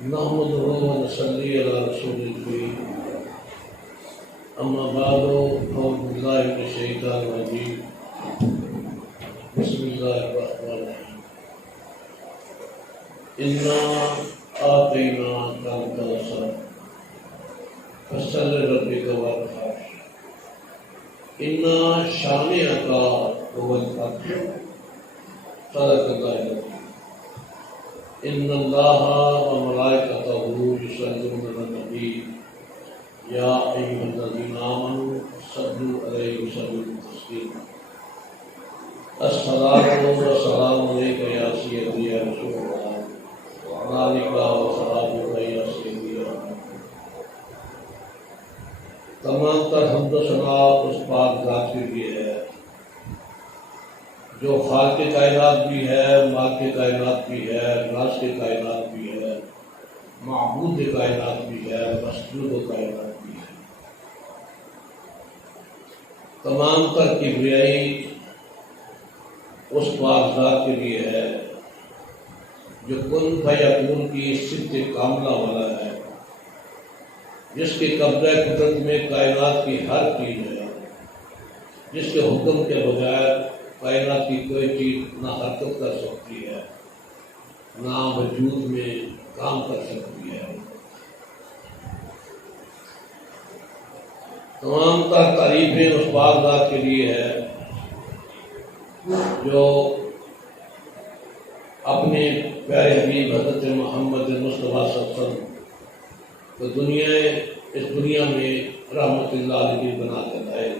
نحمده ونصلي على رسول الكريم أما بعد أعوذ بالله من الشيطان الرجيم بسم الله الرحمن الرحيم إنا آتيناك الكوثر فصل لربك وانحر إنا شانئك هو الأبتر صدق الله العظيم ان اللہ وملائکتہ یصلون علی النبی یا ایھا الذین آمنوا صلوا علیہ وسلموا تسلیما الصلاۃ والسلام علیک یا سیدی یا رسول اللہ وعلی آلک وصحبہ یا سیدی یا تمام تر حمد و ثنا اس پاک ذات کے لیے ہے جو خالق کائنات بھی ہے، مالک کائنات بھی ہے، رازق کائنات بھی ہے، معبود کائنات بھی ہے، مسجود کائنات بھی ہے۔ تمام تر کبریائی اس پاک ذات کے لیے ہے جو کن فیکون کی صفت کاملہ والا ہے، جس کے قبضہ قدرت میں کائنات کی ہر چیز ہے، جس کے حکم کے بغیر کائنات کی کوئی چیز نہ حرکت کر سکتی ہے نہ وجود میں کام کر سکتی ہے۔ تمام تر تعریفیں اس پاک ذات کے لیے ہے جو اپنے پیارے حبیب حضرت محمد مصطفیٰ صلی اللہ علیہ وسلم کو اس دنیا میں رحمت اللہ علیہ بنا کر آئے۔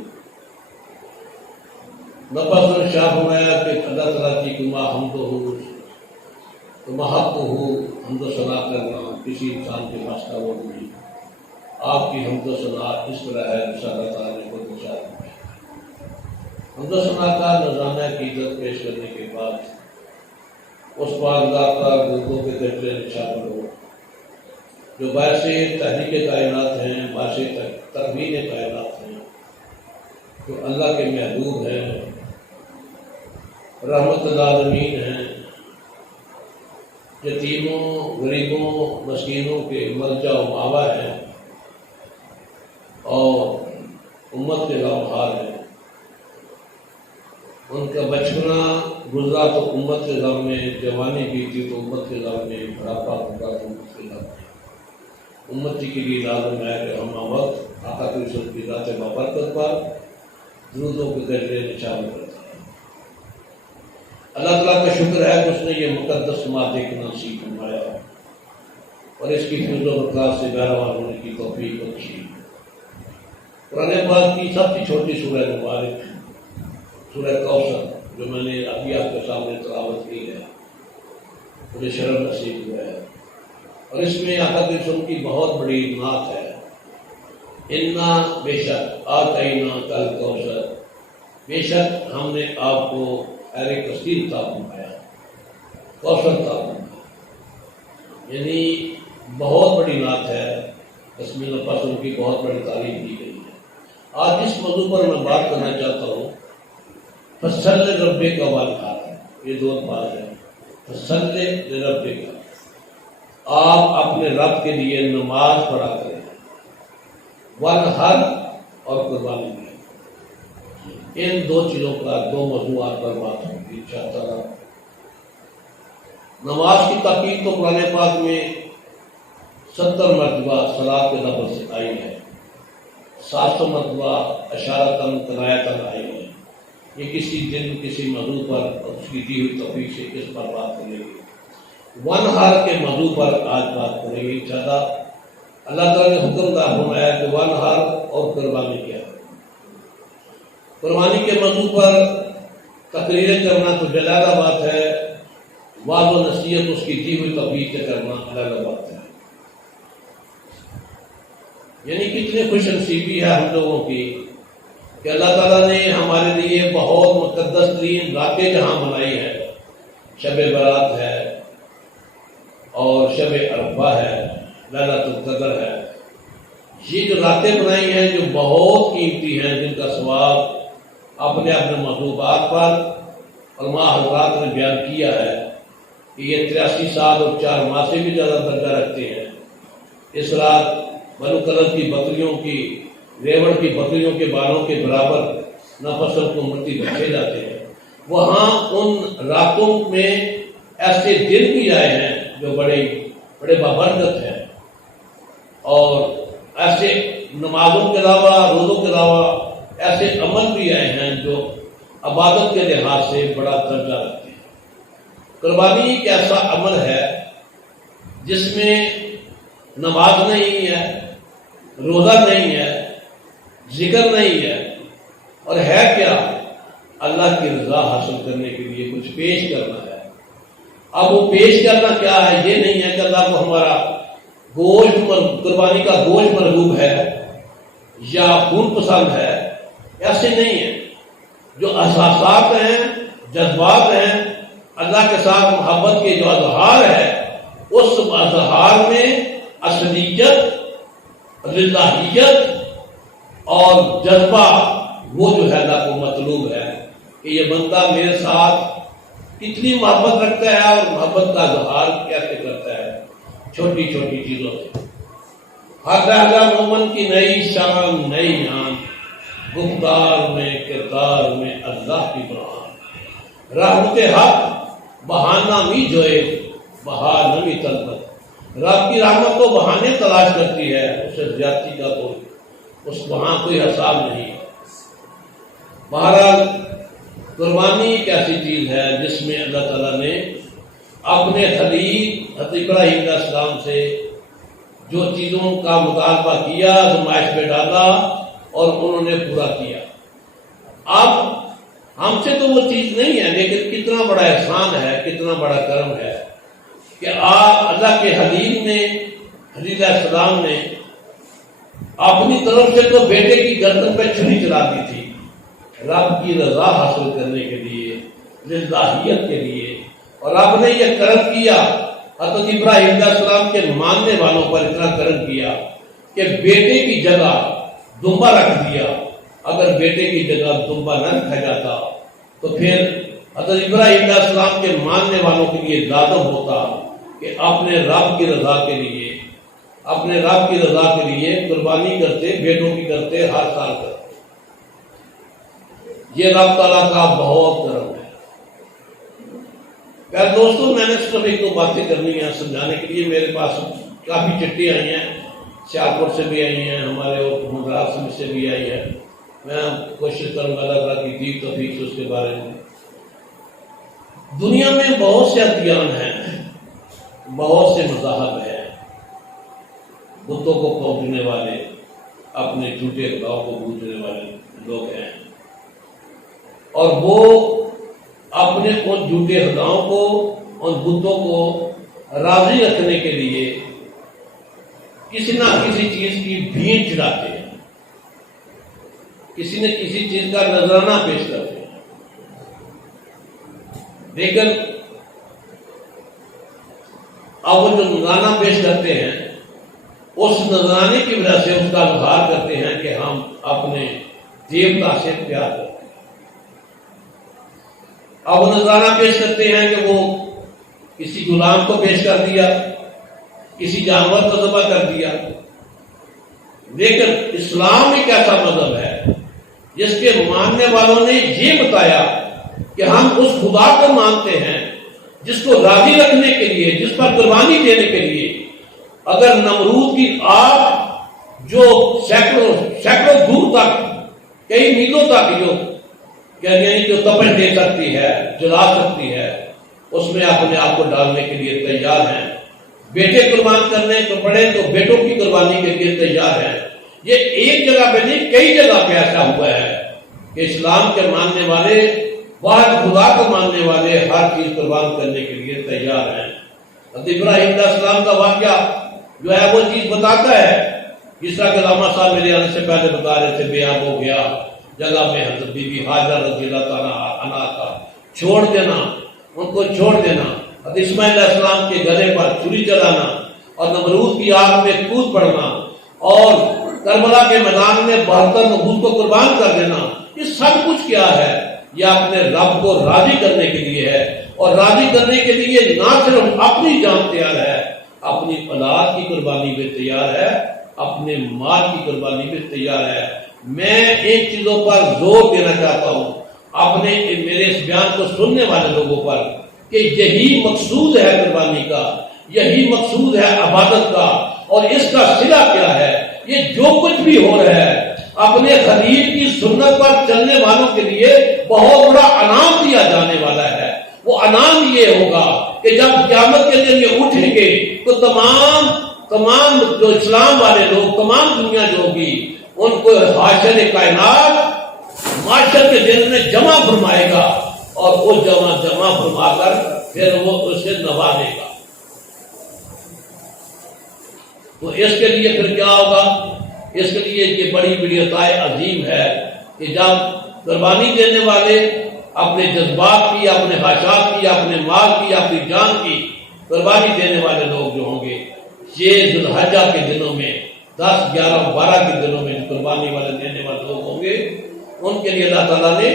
نفس نے شاہ فرمایا کہ اللہ تعالیٰ کی کما حمد ہو تو محق ہو حمد و ثنا کرنا کسی انسان کے واسطہ وہ نہیں۔ آپ کی حمد و ثنا اس طرح ہے جس اللہ تعالیٰ نے خود ارشاد فرمایا۔ حمد و ثنا کا نذرانہ عقیدت پیش کرنے کے بعد اس پاک ذات کا گردوں کے درجے نشان ہو جو باعث تحریک کائنات ہیں، باعث تکوین کائنات ہیں، جو اللہ کے محبوب ہیں، رحمت العالمین ہیں، یتیموں، غریبوں، مسکینوں کے ملجا و ماوا ہیں اور امت کے غمخوار ہیں۔ ان کا بچپنا گزرا تو امت کے غم میں، جوانی بیتی تو امت کے غم میں، بڑھاپا گزرا تو امت کے غم میں۔ امتی کے لیے لازم ہے کہ ہم وقت آقا کی رسول کی ذات بابرکت پر درودوں کے درجے نشان کرتے ہیں۔ اللہ تعالیٰ کا شکر ہے کہ اس نے یہ مقدس مادے کو نصیب فرمایا اور اس کی فضل و برکات سے بہرہوان ہونے کی توفیق بخشی۔ قرآن پاک کی سب سے چھوٹی سورہ مبارک سورہ کوثر جو میں نے ابھی آپ کے سامنے تلاوت کی ہے، مجھے شرف نصیب ہوا ہے اور اس میں آقا کے رسول کی بہت بڑی نعت ہے۔ انا بے شک آتیناک الکوثر، بے شک ہم نے آپ کو خیر کثیر عطا فرمایا، کوثر عطا فرمایا، یعنی بہت بڑی نعت ہے۔ اس میں فصل کی بہت بڑی تعریف کی گئی ہے۔ آج اس موضوع پر میں بات کرنا چاہتا ہوں فصل لربک وانحر، یہ دو الفاظ ہیں۔ فصل لربک، آپ اپنے رب کے لیے نماز پڑھا کریں، وانحر اور قربانی کریں۔ ان دو چیزوں پر، دو موضوعات پر بات ہوگی انشاءاللہ۔ نماز کی تاکید تو قرآن پاک میں 70 مرتبہ صلاۃ کے لفظ سے آئی ہے، 700 مرتبہ اشارتاً کنایتاً آئی ہے۔ یہ کسی دن کسی موضوع پر اور اس کی دی ہوئی توفیق سے اس پر بات کریں گے۔ وانحر کے موضوع پر آج بات کریں گے انشاءاللہ۔ اللہ تعالیٰ نے حکم دار فرمایا کہ وانحر اور قربانی کیا ہے۔ قربانی کے موضوع پر تقریریں کرنا تو جلالہ بات ہے، وعظ و نصیحت اس کی دی ہوئی توفیق سے کرنا جلالہ بات ہے۔ یعنی کتنی خوش نصیبی ہے ہم لوگوں کی کہ اللہ تعالیٰ نے ہمارے لیے بہت مقدس ترین راتیں جہاں بنائی ہے۔ شب برات ہے اور شب عرفہ ہے، لیلۃ القدر ہے۔ یہ جو راتیں بنائی ہیں جو بہت قیمتی ہیں، جن کا ثواب اپنے اپنے محبوبات پر علماء حضرات نے بیان کیا ہے، کہ یہ 83 سال اور 4 ماہ سے بھی زیادہ درجہ رکھتے ہیں۔ اس رات بنو کرد کی بکریوں کی، ریوڑ کی بکریوں کے بالوں کے برابر نفس کو مرتی رکھے جاتے ہیں۔ وہاں ان راتوں میں ایسے دن بھی آئے ہیں جو بڑے بابرکت ہیں، اور ایسے نمازوں کے علاوہ، روزوں کے علاوہ ایسے عمل بھی آئے ہیں جو عبادت کے لحاظ سے بڑا درجہ رکھتے ہیں۔ قربانی ایک ایسا عمل ہے جس میں نماز نہیں ہے، روزہ نہیں ہے، ذکر نہیں ہے، اور ہے کیا؟ اللہ کی رضا حاصل کرنے کے لیے کچھ پیش کرنا ہے۔ اب وہ پیش کرنا کیا ہے؟ یہ نہیں ہے کہ اللہ کو ہمارا گوشت، قربانی کا گوشت مرغوب ہے یا خون پسند ہے، ایسے نہیں ہے۔ جو احساسات ہیں، جذبات ہیں، اللہ کے ساتھ محبت کے جو اظہار ہے، اس اظہار میں اصلیت، للہیت اور جذبہ وہ جو ہے اللہ کو مطلوب ہے کہ یہ بندہ میرے ساتھ کتنی محبت رکھتا ہے اور محبت کا اظہار کیسے کرتا ہے، چھوٹی چھوٹی چیزوں سے۔ ہر لہجہ مومن کی نئی شان، نئی جان، گفتار میں، کردار میں اللہ کی برہان، رحمت حق بہانہ می جوئے، بہار نمی طلبت۔ رب کی رحمت تو بہانے تلاش کرتی ہے، اسے زیادتی کا وہاں کوئی حساب نہیں۔ بہرحال قربانی ایک ایسی چیز ہے جس میں اللہ تعالیٰ نے اپنے خلیل حضرت ابراہیم علیہ السلام سے جو چیزوں کا مطالبہ کیا، آزمائش میں ڈالا اور انہوں نے پورا کیا۔ اب ہم سے تو وہ چیز نہیں ہے، لیکن کتنا بڑا احسان ہے، کتنا بڑا کرم ہے کہ آپ اللہ کے حلیل نے، حلیل علیہ السلام نے اپنی طرف سے تو بیٹے کی گردن پہ چھری چلا دی تھی، رب کی رضا حاصل کرنے کے لیے، للہیت کے لیے، اور رب نے یہ کرم کیا، حضرت ابراہیم علیہ السلام کے ماننے والوں پر اتنا کرم کیا کہ بیٹے کی جگہ دمبا رکھ دیا۔ اگر بیٹے کی جگہ دمبا نہ رکھا جاتا تو پھر حضرت ابراہیم علیہ السلام کے ماننے والوں کے لیے لازم ہوتا کہ اپنے رب کی رضا کے لیے، اپنے رب کی رضا کے لیے قربانی کرتے، بیٹوں کی کرتے، ہر سال کرتے۔ یہ رب تعالیٰ کا بہت کرم ہے۔ پیارے دوستوں، میں نے صرف ایک دو باتیں کرنی ہیں سمجھانے کے لیے۔ میرے پاس کافی چٹھی آئی ہیں، سیالکوٹ سے بھی آئی ہیں، ہمارے مدراس سے بھی آئی ہیں۔ میں کوشش کروں گا اللہ تعالیٰ کی دی توفیق سے اس کے بارے میں۔ دنیا میں بہت سے ادیان ہیں، بہت سے مذاہب ہیں، بتوں کو پوجنے والے، اپنے جھوٹے خداؤں کو پوجنے والے لوگ ہیں، اور وہ اپنے ان جھوٹے خداؤں کو، ان بتوں کو راضی رکھنے کے لیے کسی نہ کسی چیز کی بھیڑ چڑھاتے ہیں، کسی نہ کسی چیز کا نذرانہ پیش کرتے ہیں۔ لیکن اب وہ جو نذرانہ پیش کرتے ہیں، اس نذرانے کی وجہ سے اس کا اظہار کرتے ہیں کہ ہم اپنے دیوتا سے پیار کرتے ہیں۔ اب وہ نذرانہ پیش کرتے ہیں کہ وہ کسی غلام کو پیش کر دیا، کسی جانور کو ذبح کر دیا۔ لیکن اسلام ایک ایسا مذہب ہے جس کے ماننے والوں نے یہ بتایا کہ ہم اس خدا کو مانتے ہیں جس کو راضی رکھنے کے لیے، جس پر قربانی دینے کے لیے اگر نمرود کی آگ جو سینکڑوں دور تک، کئی میلوں تک جو تپش دے سکتی ہے، جلا سکتی ہے، اس میں اپنے آپ کو ڈالنے کے لیے تیار ہیں۔ بیٹے قربان کرنے کو پڑے تو بیٹوں کی قربانی کے لیے تیار ہیں۔ یہ ایک جگہ پہ نہیں، کئی جگہ پہ ایسا ہوا ہے کہ اسلام کے ماننے والے، واحد خدا کو ماننے والے ہر چیز قربان کرنے کے لیے تیار ہیں۔ حضرت ابراہیم علیہ السلام کا واقعہ جو ہے وہ چیز بتاتا ہے، جس طرح کہ علامہ صاحب میرے آنے سے پہلے بتا رہے تھے، بے آب ہو گیا جگہ میں حضرت بی بی حاجر رضی اللہ تعالیٰ عنہا کا چھوڑ دینا، ان کو چھوڑ دینا، حضرت اسماعیل علیہ السلام کے گلے پر چھری چلانا اور نمرود کی آگ میں کود پڑنا اور کربلا کے میدان میں 72 نمرود کو قربان کر دینا، یہ سب کچھ کیا ہے؟ یہ اپنے رب کو راضی کرنے کے لیے ہے اور راضی کرنے کے لیے نہ صرف اپنی جان تیار ہے، اپنی اولاد کی قربانی بھی تیار ہے، اپنے مال کی قربانی بھی تیار ہے۔ میں ایک چیزوں پر زور دینا چاہتا ہوں اپنے میرے اس بیان کو سننے والے لوگوں پر، کہ یہی مقصود ہے قربانی کا، یہی مقصود ہے عبادت کا، اور اس کا صلہ کیا ہے؟ یہ جو کچھ بھی ہو رہا ہے اپنے خلیل کی سنت پر چلنے والوں کے لیے بہت بڑا انعام دیا جانے والا ہے۔ وہ انعام یہ ہوگا کہ جب قیامت کے دن یہ اٹھیں گے تو تمام جو اسلام والے لوگ، تمام دنیا جو ہوگی، ان کو حاشر کائنات معاشر کے دن میں جمع فرمائے گا، اور وہ جمع فرما کر پھر وہ اسے نوازے گا۔ تو اس کے لیے پھر کیا ہوگا؟ اس کے لیے یہ بڑی بڑی عطائے عظیم ہے کہ جب قربانی دینے والے اپنے جذبات کی، اپنے خواہشات کی، اپنے مال کی، اپنی جان کی قربانی دینے والے لوگ جو ہوں گے، یہ ذی الحجہ کے دنوں میں 10، 11، 12 کے دنوں میں قربانی والے دینے والے لوگ ہوں گے، ان کے لیے اللہ تعالیٰ نے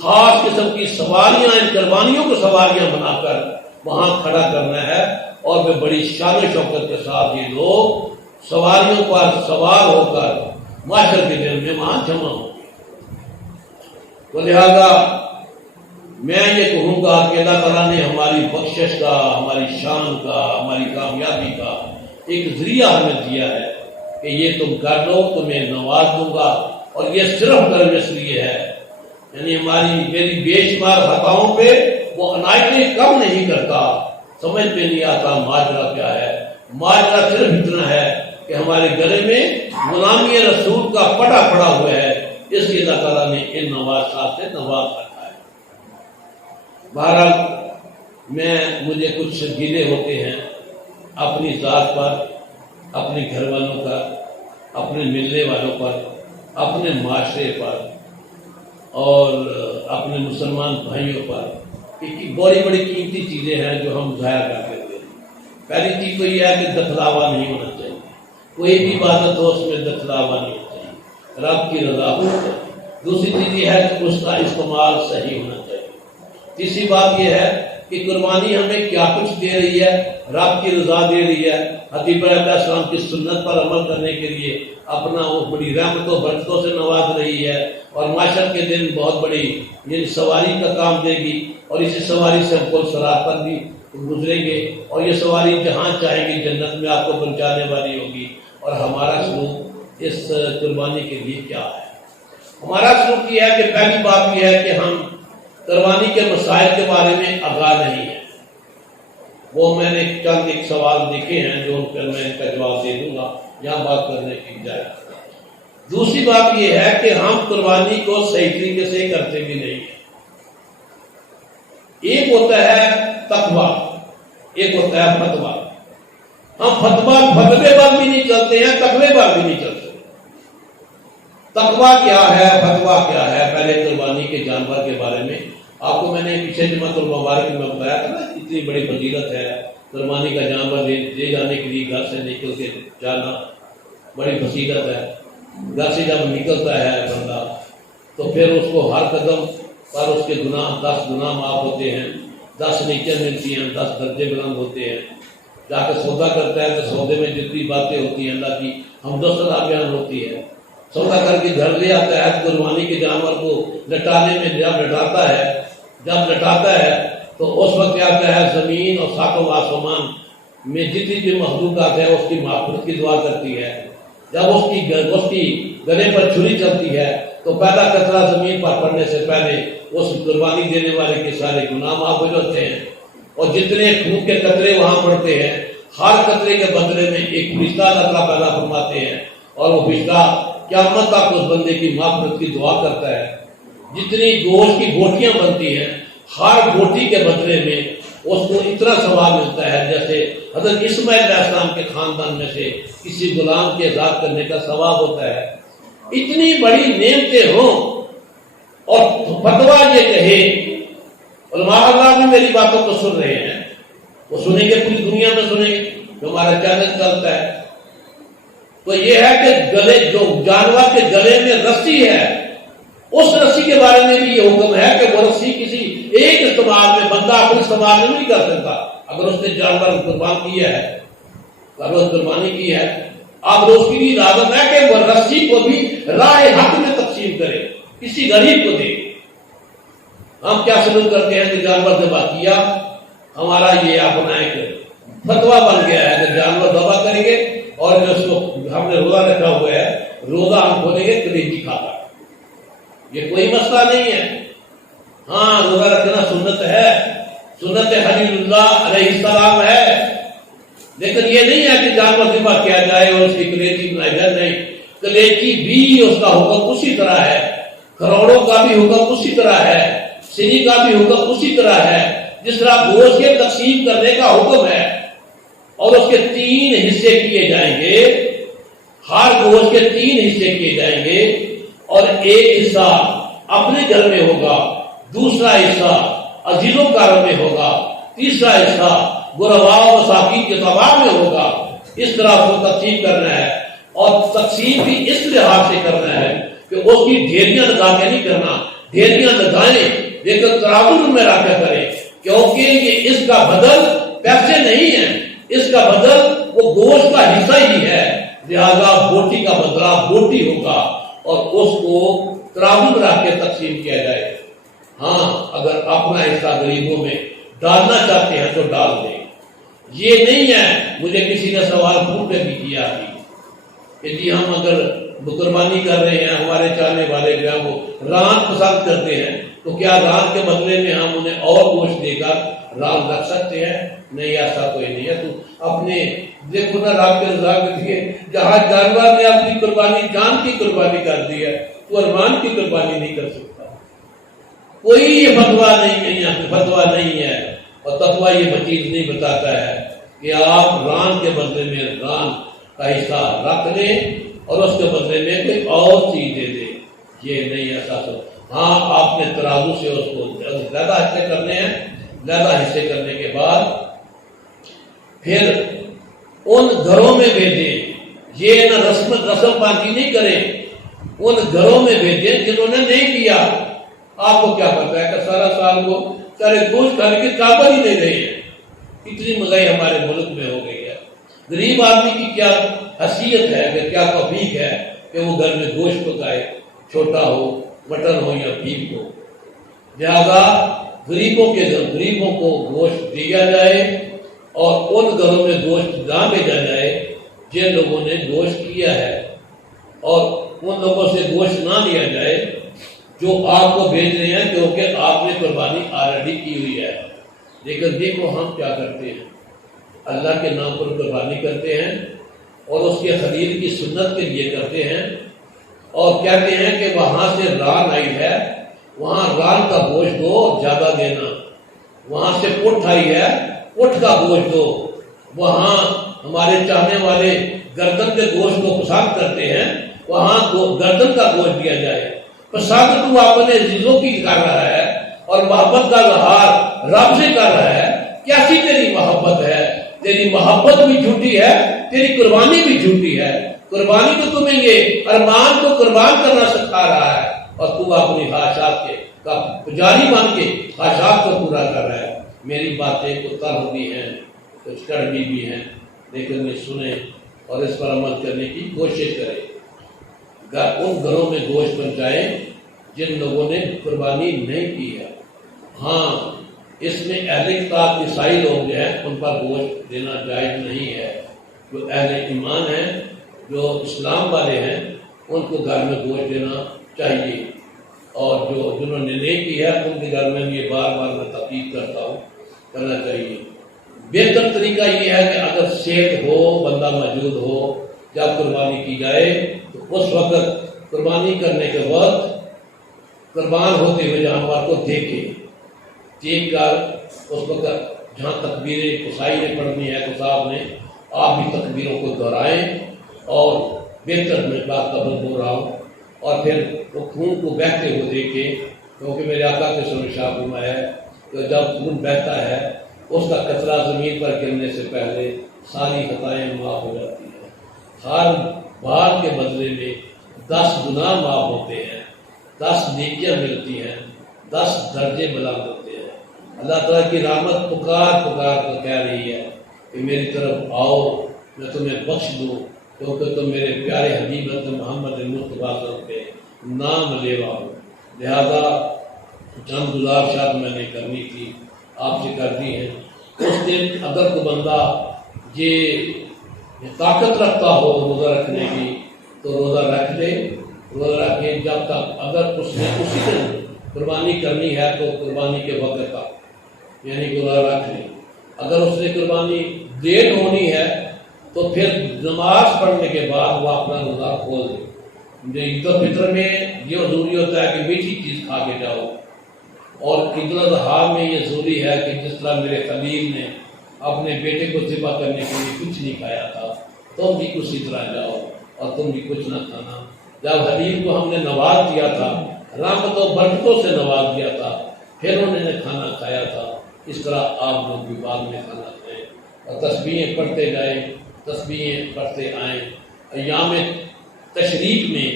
خاص قسم کی سواریاں، ان قربانیوں کو سواریاں بنا کر وہاں کھڑا کرنا ہے، اور وہ بڑی شان و شوکت کے ساتھ یہ لوگ سواریوں پر سوار ہو کر معاشر کے دن میں وہاں جمع ہوں گے۔ تو لہذا میں یہ کہوں گا کہ اللہ تعالیٰ نے ہماری بخشش کا، ہماری شان کا، ہماری کامیابی کا ایک ذریعہ ہمیں دیا ہے کہ یہ تم کر لو، تمہیں نواز دوں گا، اور یہ صرف کرم اس لیے ہے، یعنی میری بے شمار خطاؤں پہ وہ عنایتیں کم نہیں کرتا۔ سمجھ میں نہیں آتا ماجرا کیا ہے؟ ماجرا صرف اتنا ہے کہ ہمارے گلے میں غلامی رسول کا پٹا پڑا ہوا ہے، اس لیے اللہ تعالیٰ نے ان نوازشات سے نواز رکھا ہے۔ بہرحال مجھے کچھ گلے ہوتے ہیں اپنی ذات پر، اپنے گھر والوں پر، اپنے ملنے والوں پر، اپنے معاشرے پر، اور اپنے مسلمان بھائیوں پر، کہ بڑی بڑی قیمتی چیزیں ہیں جو ہم ضائع کر دیتے ہیں۔ پہلی چیز تو یہ ہے کہ دخلاوا نہیں ہونا چاہیے، کوئی بھی عبادت ہو اس میں دخلاوا نہیں ہونا چاہیے، رب کی رضا ہونی چاہیے۔ دوسری چیز یہ ہے کہ اس کا استعمال صحیح ہونا چاہیے۔ تیسری بات یہ ہے کہ قربانی ہمیں کیا کچھ دے رہی ہے؟ رب کی رضا دے رہی ہے، حبیب علیہ السلام کی سنت پر عمل کرنے کے لیے اپنا وہ بڑی رحمتوں برکتوں سے نواز رہی ہے، اور معاشر کے دن بہت بڑی یہ سواری کا کام دے گی، اور اسی سواری سے ہم کو صراط پر بھی گزریں گے، اور یہ سواری جہاں چاہیں گی جنت میں آپ کو پہنچانے والی ہوگی۔ اور ہمارا سلوک اس قربانی کے لیے کیا ہے؟ ہمارا سلوک یہ ہے کہ پہلی بات یہ ہے کہ ہم قربانی کے مسائل کے بارے میں آگاہ نہیں ہیں۔ وہ میں نے چند ایک سوال دیکھے ہیں جو ان پر میں ان کا جواب دے دوں گا یہاں بات کرنے کی جائے۔ دوسری بات یہ ہے کہ ہم قربانی کو صحیح طریقے سے کرتے بھی نہیں ہیں۔ ایک ہوتا ہے تقویٰ، ایک ہوتا ہے فتویٰ۔ ہم فتوے پر بھی نہیں چلتے ہیں، تقوی پر بھی نہیں چلتے۔ تقویٰ کیا ہے، فتویٰ کیا ہے؟ پہلے قربانی کے جانور کے بارے میں آپ کو میں نے پیچھے جمعۃ المبارک میں بتایا تھا نا، اتنی بڑی فضیلت ہے قربانی کا جانور لے جانے کے لیے، گھر سے نکل کے جانا بڑی فضیلت ہے۔ گھر سے جب نکلتا ہے بندہ تو پھر اس کو ہر قدم پر اس کے گناہ 10 گناہ معاف ہوتے ہیں، 10 نیکیاں ملتی ہیں، 10 درجے بلند ہوتے ہیں۔ جا کے سودا کرتا ہے تو سودے میں جتنی باتیں ہوتی ہیں اللہ کی حمد و ثنا بیان ہوتی ہے۔ سودا کر کے گھر لے آتا ہے، قربانی کے جانور کو لٹانے میں جب لٹاتا ہے تو اس وقت کیا آتا ہے، زمین اور ساتوں آسمان میں جتنی بھی مخلوقات ہے اس کی مغفرت کی دعا کرتی ہے۔ جب اس کی گلے پر چھری چلتی ہے تو پہلا قطرہ زمین پر پڑنے سے پہلے اس قربانی دینے والے کے سارے گناہ معاف ہو جاتے ہیں، اور جتنے خون کے قطرے وہاں پڑتے ہیں ہر قطرے کے بدلے میں ایک فرشتہ اللہ پیدا فرماتے ہیں، اور وہ فرشتہ قیامت تک اس بندے کی مغفرت کی دعا کرتا ہے۔ جتنی گوشت کی بوٹیاں بنتی ہیں ہر بوٹی کے بدلے میں اس کو اتنا ثواب ملتا ہے جیسے حضرت اسماعیل علیہ السلام کے خاندان میں سے کسی غلام کے آزاد کرنے کا ثواب ہوتا ہے۔ اتنی بڑی نعمتیں ہوں اور فتویٰ یہ کہے، علماء اللہ بھی میری باتوں کو سن رہے ہیں، وہ سنیں گے، پوری دنیا میں سنیں گے جو ہمارا چینل چلتا ہے، تو یہ ہے کہ جو جانور کے گلے میں رسی ہے اس رسی کے بارے میں بھی یہ حکم ہے کہ وہ رسی کسی ایک استعمال میں بندہ اپنے استعمال میں نہیں کر سکتا. اگر اس نے جانور قربان کیا ہے، اگر قربانی کی ہے، اب اس کی بھی اجازت ہے کہ وہ رسی کو بھی راہ حق میں تقسیم کرے، کسی غریب کو دے. ہم کیا سلوک کرتے ہیں کہ جانور ذبح کیا، ہمارا یہ اپنا ایک فتوا بن گیا ہے کہ جانور ذبح کریں گے اور جو اس کو ہم نے روزہ رکھا ہوا ہے، روزہ ہم کھولیں گے کلیجی کھاتا. یہ کوئی مسئلہ نہیں ہے. ہاں روزہ رکھنا سنت ہے، سنت خلیل اللہ علیہ السلام ہے، لیکن یہ نہیں ہے کہ جانور ذبح کیا جائے اور اس کی کلیجی بنائی جائے. نہیں، کلیجی بھی اس کا حکم اسی طرح ہے، کروڑوں کا بھی حکم اسی طرح ہے، سنی کا بھی حکم اسی طرح ہے. جس طرح گوشت کے تقسیم کرنے کا حکم ہے اور اس کے 3 حصے کیے جائیں گے، ہر گوشت کے 3 حصے کیے جائیں گے اور ایک حصہ اپنے گھر میں ہوگا، دوسرا حصہ عزیزوں کا گھر میں ہوگا، تیسرا حصہ غرباء و مساکین کے تباہ میں ہوگا. اس طرح اس کو تقسیم کرنا ہے اور تقسیم بھی اس لحاظ سے کرنا ہے کہ اس کی ڈھیریاں لگا کے نہیں کرنا. ڈھیریاں لگائیں لیکن ترازو میں رکھ کے کریں، کیونکہ یہ اس کا بدل پیسے نہیں ہے، اس کا بدل وہ گوشت کا حصہ ہی ہے. لہذا بوٹی کا بدلہ بوٹی ہوگا اور اس کو ترازو میں رکھ کے تقسیم کیا جائے. ہاں اگر اپنا حصہ غریبوں میں ڈالنا چاہتے ہیں تو ڈال دیں. یہ نہیں ہے. مجھے کسی نے سوال فون پہ بھی کیا کہ جی ہم اگر قربانی کر رہے ہیں، ہمارے چاہنے والے جو ہے وہ ران پسند کرتے ہیں، تو کیا ران کے بدلے میں ہم انہیں اور گوشت دے کر ران رکھ سکتے ہیں؟ نہیں، ایسا کوئی نہیں ہے. تو اپنے دیکھو نا رب کے رضا کے لیے جہاں جانور نے اپنی قربانی جان کی قربانی کر دی ہے، تو ارمان کی قربانی نہیں کر سکتا. کوئی یہ فتوا نہیں ہے، فتوا نہیں ہے اور تقویٰ یہ چیز نہیں بتاتا ہے کہ آپ ران کے بدلے میں ران کا حصہ رکھ لیں اور اس کے بدلے میں کوئی اور چیز دے دیں. یہ نہیں ایسا. ہاں آپ نے ترازو سے اس کو زیادہ حصے کرنے ہیں. زیادہ حصے کرنے کے بعد پھر ان گھروں میں بھیجیں. یہ نہ رسم بازی نہیں کریں، ان گھروں میں بھیجیں جنہوں نے نہیں کیا. آپ کو کیا پتا ہے کہ سارا سال وہ سارے گوشت کھانے کی طاقت ہی نہیں رہی ہے. اتنی مہنگائی ہمارے ملک میں ہو گئی ہے. غریب آدمی کی کیا حیثیت ہے کہ کیا توفیق ہے کہ وہ گھر میں گوشت پکائے، چھوٹا ہو، مٹن ہو یا بیف ہو. لہذا غریبوں کو گوشت دیا جائے اور ان گھروں میں گوشت نہ بھیجا جائے جن لوگوں نے گوشت کیا ہے، اور ان لوگوں سے گوشت نہ لیا جائے جو آپ کو بھیج رہے ہیں، کیونکہ آپ نے قربانی آلریڈی کی ہوئی ہے. لیکن دیکھو ہم کیا کرتے ہیں، اللہ کے نام پر قربانی کرتے ہیں اور اس کے خلیل کی سنت کے لیے کرتے ہیں اور کہتے ہیں کہ وہاں سے ران آئی ہے، وہاں ران کا گوشت دو زیادہ دینا. وہاں سے پٹھ آئی ہے، پٹھ کا گوشت دو. وہاں ہمارے چاہنے والے گردن کے گوشت کو پسند کرتے ہیں، وہاں گردن کا گوشت دیا جائے. پسند تو اپنے عزیزوں کی کر رہا ہے اور محبت کا اظہار رب سے کر رہا ہے. کیسی تیری محبت ہے؟ تیری محبت بھی جھوٹی ہے، تیری قربانی بھی جھوٹی ہے. قربانی تو تمہیں یہ ارمان کو قربان کرنا سکھا رہا ہے اور تو اپنی خواہشات کے پجاری بن کے خواہشات کو پورا کر رہا ہے. میری باتیں کچھ تلخ بھی ہیں، کچھ کڑوی بھی ہیں، لیکن یہ سنیں اور اس پر عمل کرنے کی کوشش کریں. ان گھروں میں گوشت پہنچائیں جن لوگوں نے قربانی نہیں کی ہے. ہاں اس میں اہل کتاب عیسائی لوگ جو ہیں ان پر گوشت دینا جائز نہیں ہے. جو اہل ایمان ہیں، جو اسلام والے ہیں، ان کو گھر میں گوشت دینا چاہیے، اور جنہوں نے نہیں کیا ہے ان کے گھر میں یہ بار بار میں تاکید کرتا ہوں کرنا چاہیے. بہتر طریقہ یہ ہے کہ اگر صحت ہو، بندہ موجود ہو جب قربانی کی جائے تو اس وقت قربانی کرنے کے وقت قربان ہوتے ہوئے جانور کو دیکھ کر اس وقت جہاں تکبیر قصائی نے پڑھنی ہے تو صاحب نے آپ بھی تکبیروں کو دہرائیں اور بہتر میں بات قبل بول رہا ہوں اور پھر وہ خون کو بہتے ہوئے دیکھیں، کیونکہ میرے آقا کے سر شاہ فرمایا ہے کہ جب خون بہتا ہے اس کا قطرہ زمین پر گرنے سے پہلے ساری خطائیں معاف ہو جاتی ہیں. ہر بار کے بدلے میں 10 گناہ معاف ہوتے ہیں. 10 نیکیاں ملتی ہیں، 10 درجے بلند ہوتے ہیں۔ اللہ تعالیٰ کی رحمت پکار پکار کر کہہ رہی ہے کہ میری طرف آؤ، میں تمہیں بخش دوں، کیونکہ تم میرے پیارے حبیب محمد مصطفیٰ صلی اللہ علیہ وسلم کے نام لیوا ہو۔ لہذا چند گزارشات میں نے کرنی تھی، آپ سے کر دی ہیں۔ اس دن اگر کوئی بندہ یہ طاقت رکھتا ہو روزہ رکھنے کی تو روزہ رکھ لے، روزہ رکھے جب تک، اگر اس نے اسی دن قربانی کرنی ہے تو قربانی کے وقت تک یعنی روزہ رکھ لے۔ اگر اس نے قربانی لیٹ ہونی ہے تو پھر نماز پڑھنے کے بعد وہ اپنا روزہ کھول دے۔ عید الفطر میں یہ ضروری ہوتا ہے کہ میٹھی چیز کھا کے جاؤ، اور عید الاضحیٰ میں یہ ضروری ہے کہ جس طرح میرے خلیل نے اپنے بیٹے کو ذبح کرنے کے لیے کچھ نہیں کھایا تھا، تم بھی اسی طرح جاؤ اور تم بھی کچھ نہ کھانا۔ جب حبیب کو ہم نے نواز دیا تھا، رحمت و برکتوں سے نواز دیا تھا، پھر انہوں نے کھانا کھایا تھا، اس طرح آپ لوگ بھی بعد میں کھانا کھائیں اور تسبیحیں پڑھتے جائیں، تسبیحیں پڑھتے آئیں۔ ایام تشریق میں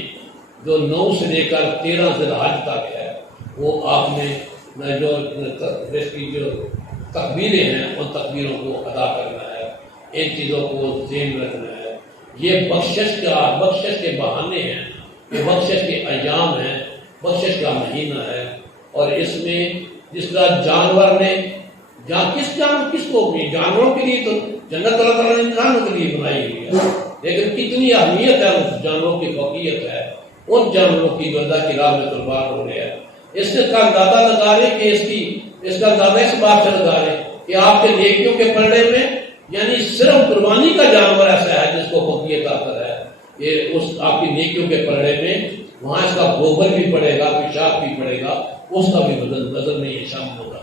جو 9 سے لے کر 13 ذی الحج تک ہے، وہ آپ نے جو اس کی جو تکبیریں ہیں ان تکبیروں کو ادا کرنا ہے، ان چیزوں کو ذہن میں رکھنا ہے۔ یہ بخشش کے بہانے ہیں، یہ بخشش کے ایام ہیں، بخشش کا مہینہ ہے، اور اس میں جس طرح جانور نے کس کو بھی، جانوروں کے لیے تو جنت اللہ تعالیٰ نے انسانوں کے لیے بنائی ہوئی ہے، لیکن کتنی اہمیت ہے اس جانوروں کی، فوقیت ہے ان جانوروں کی جو اللہ کی راہ میں قربان ہو رہے ہیں۔ اس کا اندازہ لگا رہے کہ اس کا اندازہ اس بات سے لگا رہے کہ آپ کے نیکیوں کے پلڑے میں یعنی صرف قربانی کا جانور ایسا ہے جس کو فوقیت حاصل ہے، یہ اس آپ کی نیکیوں کے پلڑے میں وہاں اس کا گوبر بھی پڑے گا، پیشاب بھی پڑے گا، اس کا بھی وزن نہیں شامل ہوگا۔